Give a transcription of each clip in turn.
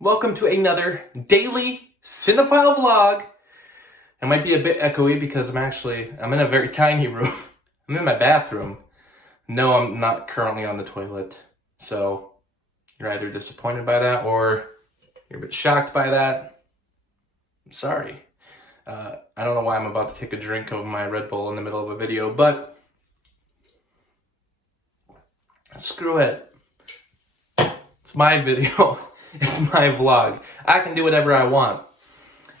Welcome to another daily cinephile vlog. It might be a bit echoey because I'm in a very tiny room. I'm in my bathroom. No, I'm not currently on the toilet. So you're either disappointed by that or you're a bit shocked by that. I'm sorry. I don't know why I'm about to take a drink of my Red Bull in the middle of a video, but screw it. It's my video. It's my vlog. I can do whatever I want.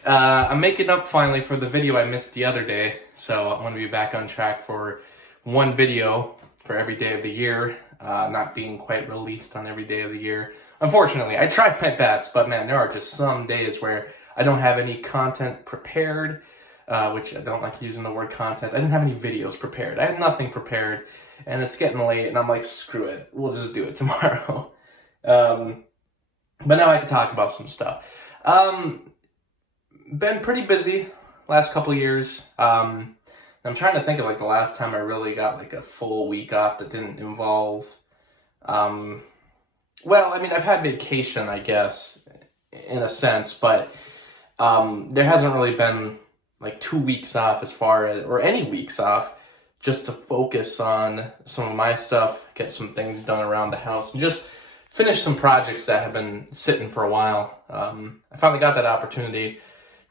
I'm making up finally for the video I missed the other day, so I'm going to be back on track for one video for every day of the year, not being quite released on every day of the year. Unfortunately, I tried my best, but man, there are just some days where I don't have any content prepared, which I don't like using the word content. I didn't have any videos prepared. I had nothing prepared, and it's getting late, and I'm like, screw it. We'll just do it tomorrow. But now I can talk about some stuff. Been pretty busy last couple of years. I'm trying to think of like the last time I really got like a full week off that didn't involve, well, I mean, I've had vacation, I guess, in a sense, but there hasn't really been like 2 weeks off as far as, or any weeks off, just to focus on some of my stuff, get some things done around the house, and just finish some projects that have been sitting for a while. I finally got that opportunity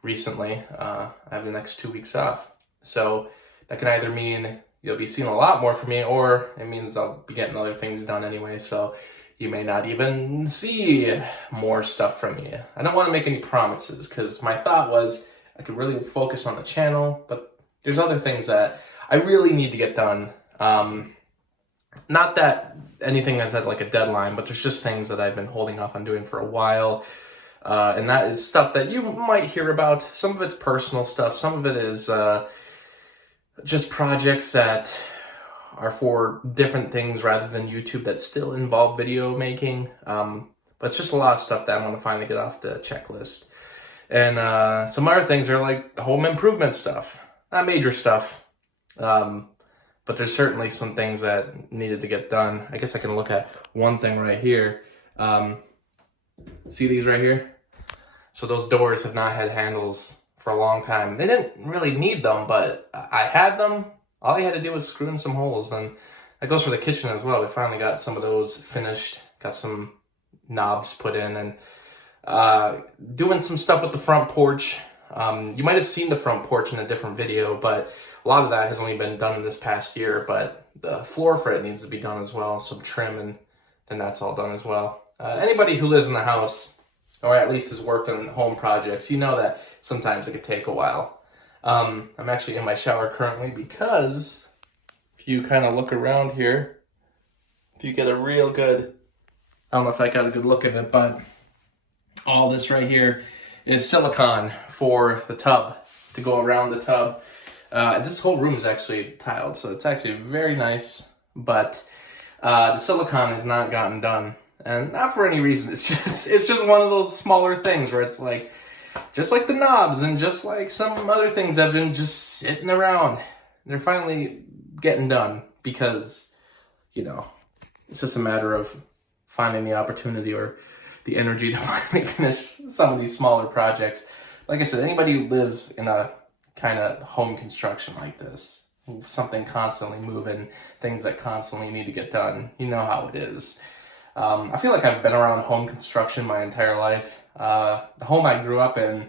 recently. I have the next 2 weeks off. So that can either mean you'll be seeing a lot more from me, or it means I'll be getting other things done anyway. So you may not even see more stuff from me. I don't want to make any promises because my thought was I could really focus on the channel, but there's other things that I really need to get done. Not that anything has had like a deadline, but there's just things that I've been holding off on doing for a while. And that is stuff that you might hear about. Some of it's personal stuff. Some of it is just projects that are for different things rather than YouTube that still involve video making. But it's just a lot of stuff that I want to finally get off the checklist. And some other things are like home improvement stuff. Not major stuff. But there's certainly some things that needed to get done. I guess I can look at one thing right here. See these right here? So those doors have not had handles for a long time. They didn't really need them, but I had them. All I had to do was screw in some holes, and that goes for the kitchen as well. We finally got some of those finished, got some knobs put in, and doing some stuff with the front porch. You might have seen the front porch in a different video, but a lot of that has only been done in this past year, but the floor for it needs to be done as well, some trim, and then that's all done as well. Anybody who lives in the house, or at least has worked on home projects, you know that sometimes it could take a while. I'm actually in my shower currently because if you kind of look around here, if you get a real good, I don't know if I got a good look at it, but all this right here is silicone for the tub, to go around the tub. This whole room is actually tiled, so it's actually very nice, but the silicone has not gotten done, and not for any reason. It's just one of those smaller things where it's like, just like the knobs and just like some other things that have been just sitting around. They're finally getting done because, you know, it's just a matter of finding the opportunity or the energy to finally finish some of these smaller projects. Like I said, anybody who lives in a kind of home construction like this, something constantly moving, things that constantly need to get done, you know how it is. I feel like I've been around home construction my entire life. The home I grew up in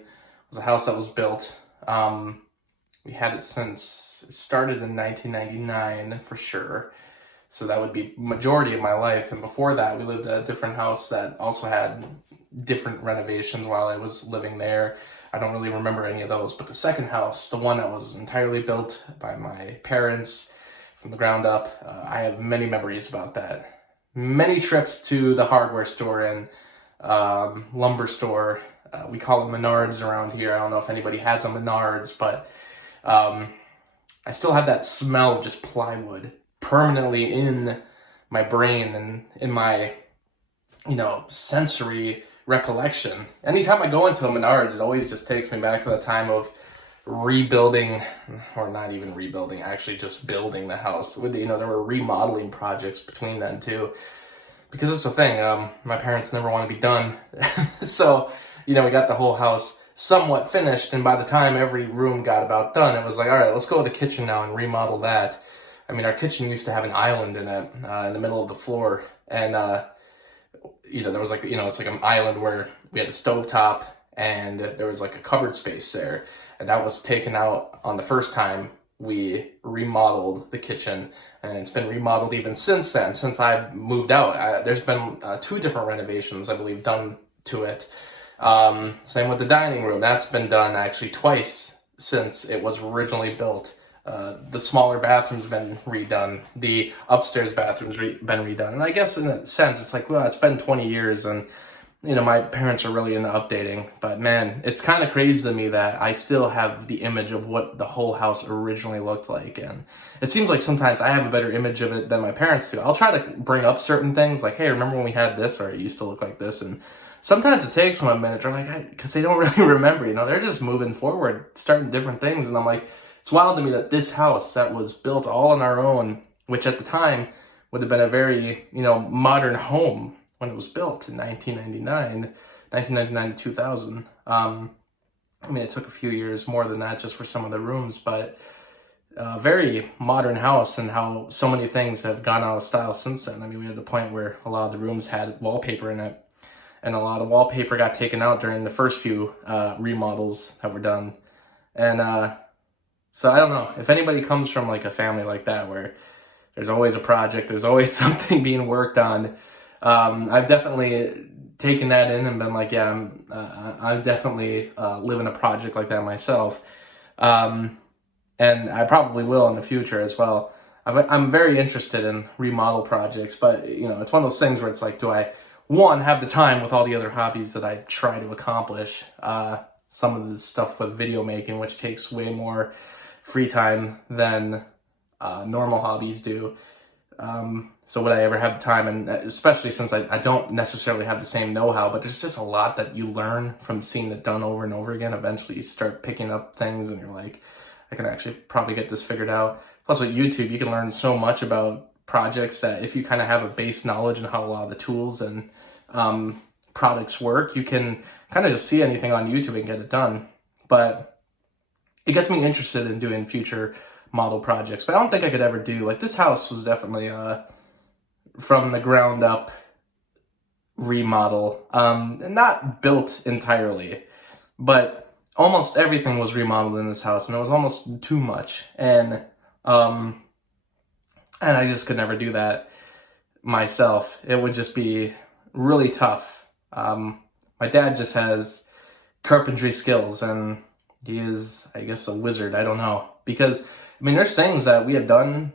was a house that was built. We had it since it started in 1999 for sure. So that would be majority of my life. And before that, we lived at a different house that also had different renovations while I was living there. I don't really remember any of those, but the second house, the one that was entirely built by my parents from the ground up, I have many memories about that. Many trips to the hardware store and lumber store. We call it Menards around here. I don't know if anybody has a Menards, but I still have that smell of just plywood permanently in my brain and in my, you know, sensory recollection. Anytime I go into a Menards, it always just takes me back to the time of rebuilding, or not even rebuilding, actually just building the house. You know, there were remodeling projects between then too. because it's the thing, my parents never want to be done. So, we got the whole house somewhat finished, and by the time every room got about done, it was like, all right, let's go to the kitchen now and remodel that. I mean, our kitchen used to have an island in it, in the middle of the floor, and, there was like, it's like an island where we had a stovetop, and there was like a cupboard space there, and that was taken out on the first time we remodeled the kitchen, and it's been remodeled even since then, since I moved out. There's been 2 different renovations, I believe, done to it. Same with the dining room. That's been done actually twice since it was originally built. The smaller bathroom's been redone. The upstairs bathroom's been redone. And I guess in a sense, it's like, well, it's been 20 years and, my parents are really into updating. But man, it's kind of crazy to me that I still have the image of what the whole house originally looked like. And it seems like sometimes I have a better image of it than my parents do. I'll try to bring up certain things like, hey, remember when we had this, or it used to look like this? And sometimes it takes them a minute, or like, because they don't really remember, they're just moving forward, starting different things. And I'm like, it's wild to me that this house that was built all on our own, which at the time would have been a very, modern home when it was built in 1999 to 2000. It took a few years more than that just for some of the rooms, but a very modern house, and how so many things have gone out of style since then. We had the point where a lot of the rooms had wallpaper in it, and a lot of wallpaper got taken out during the first few remodels that were done. And so I don't know, if anybody comes from like a family like that where there's always a project, there's always something being worked on, I've definitely taken that in and been like, yeah, I'm definitely living a project like that myself. And I probably will in the future as well. I'm very interested in remodel projects, but it's one of those things where it's like, do I, one, have the time with all the other hobbies that I try to accomplish? Some of the stuff with video making, which takes way more free time than normal hobbies do. So would I ever have the time? And especially since I don't necessarily have the same know-how, but there's just a lot that you learn from seeing it done over and over again. Eventually you start picking up things and you're like, I can actually probably get this figured out. Plus with YouTube, you can learn so much about projects that if you kind of have a base knowledge on how a lot of the tools and products work, you can kind of just see anything on YouTube and get it done. But it gets me interested in doing future model projects, but I don't think I could ever do, like, this house was definitely from the ground up remodel, not built entirely, but almost everything was remodeled in this house, and it was almost too much, and I just could never do that myself. It would just be really tough. My dad just has carpentry skills, and he is, I guess, a wizard. I don't know, because there's things that we have done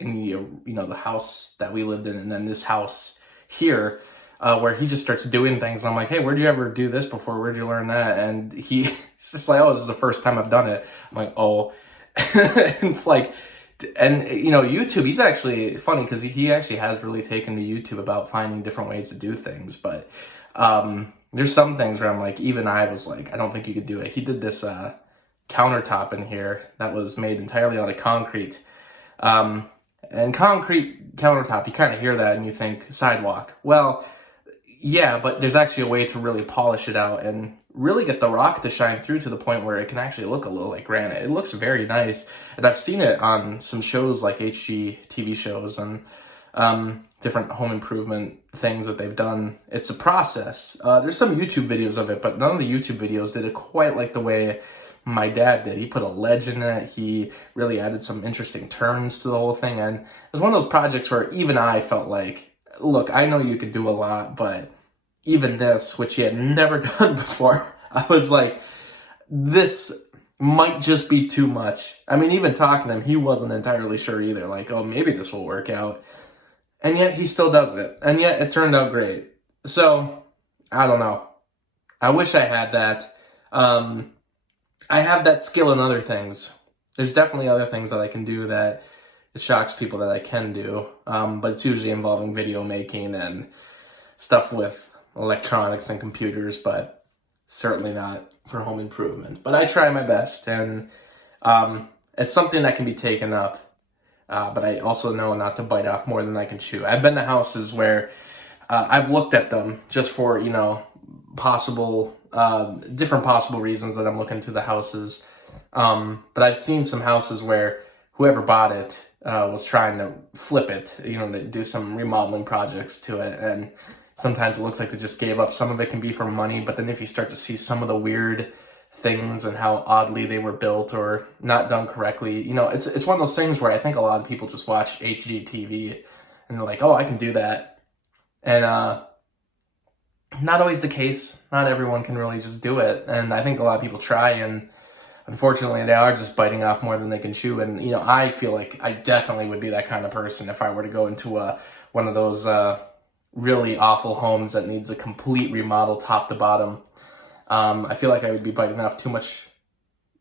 in the the house that we lived in, and then this house here, where he just starts doing things, and I'm like, hey, where'd you ever do this before? Where'd you learn that? And he's just like, oh, this is the first time I've done it. I'm like, oh. It's like, and YouTube, he's actually funny because he actually has really taken to YouTube about finding different ways to do things, but there's some things where I'm like, even I was like, I don't think you could do it. He did this countertop in here that was made entirely out of concrete. And concrete countertop, you kind of hear that and you think sidewalk. Well, yeah, but there's actually a way to really polish it out and really get the rock to shine through to the point where it can actually look a little like granite. It looks very nice. And I've seen it on some shows like HGTV shows and different home improvement things that they've done. It's a process. There's some YouTube videos of it, but none of the YouTube videos did it quite like the way my dad did. He put a ledge in it. He really added some interesting turns to the whole thing. And it was one of those projects where even I felt like, look, I know you could do a lot, but even this, which he had never done before, I was like, this might just be too much. Even talking to him, he wasn't entirely sure either. Like, oh, maybe this will work out. And yet he still does it. And yet it turned out great. So, I don't know. I wish I had that. I have that skill in other things. There's definitely other things that I can do that it shocks people that I can do. But it's usually involving video making and stuff with electronics and computers, but certainly not for home improvement. But I try my best, and it's something that can be taken up. but I also know not to bite off more than I can chew. I've been to houses where I've looked at them just for, possible, different possible reasons that I'm looking to the houses. But I've seen some houses where whoever bought it was trying to flip it, to do some remodeling projects to it. And sometimes it looks like they just gave up. Some of it can be for money, but then if you start to see some of the weird things and how oddly they were built or not done correctly, it's one of those things where I think a lot of people just watch HGTV and they're like, oh, I can do that. And not always the case. Not everyone can really just do it. And I think a lot of people try, and unfortunately they are just biting off more than they can chew. And, I feel like I definitely would be that kind of person if I were to go into one of those really awful homes that needs a complete remodel top to bottom. I feel like I would be biting off too much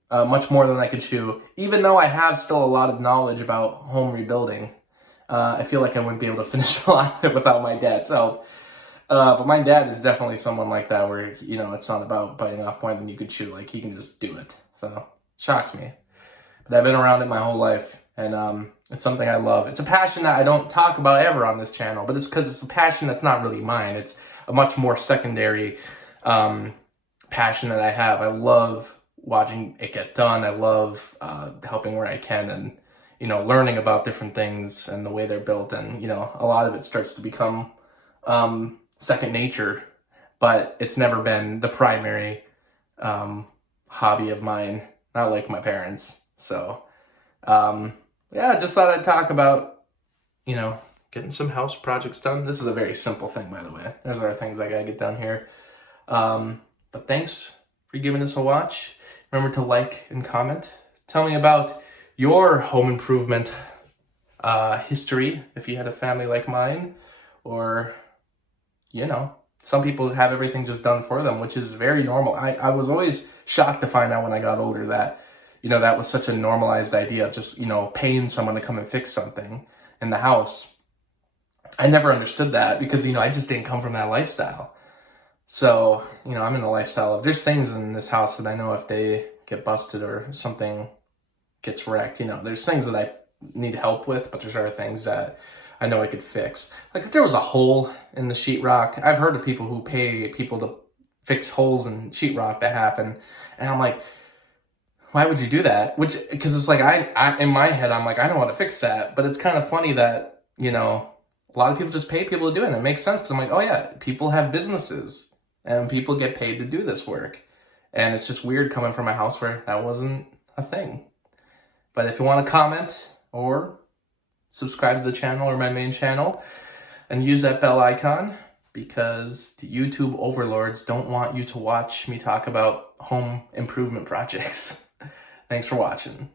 more than I could chew. Even though I have still a lot of knowledge about home rebuilding, I feel like I wouldn't be able to finish a lot of it without my dad's help. But my dad is definitely someone like that where, it's not about biting off more than you could chew. Like, he can just do it. So, shocks me. But I've been around it my whole life, and it's something I love. It's a passion that I don't talk about ever on this channel, but it's because it's a passion that's not really mine. It's a much more secondary passion that I have. I love watching it get done. I love helping where I can and, learning about different things and the way they're built. And, a lot of it starts to become second nature, but it's never been the primary hobby of mine, not like my parents. So, just thought I'd talk about, getting some house projects done. This is a very simple thing, by the way. There's other things I gotta get done here. But thanks for giving us a watch. Remember to like and comment. Tell me about your home improvement history, if you had a family like mine, or, some people have everything just done for them, which is very normal. I was always shocked to find out when I got older that, that was such a normalized idea of just, paying someone to come and fix something in the house. I never understood that because, I just didn't come from that lifestyle. So, I'm in the lifestyle of, there's things in this house that I know if they get busted or something gets wrecked, there's things that I need help with, but there's other things that I know I could fix. Like, if there was a hole in the sheetrock, I've heard of people who pay people to fix holes in sheetrock that happen. And I'm like, why would you do that? Because it's like, I in my head, I'm like, I know how to fix that. But it's kind of funny that, a lot of people just pay people to do it. And it makes sense because I'm like, oh yeah, people have businesses and people get paid to do this work. And it's just weird coming from a house where that wasn't a thing. But if you want to comment or subscribe to the channel or my main channel and use that bell icon, because the YouTube overlords don't want you to watch me talk about home improvement projects. Thanks for watching.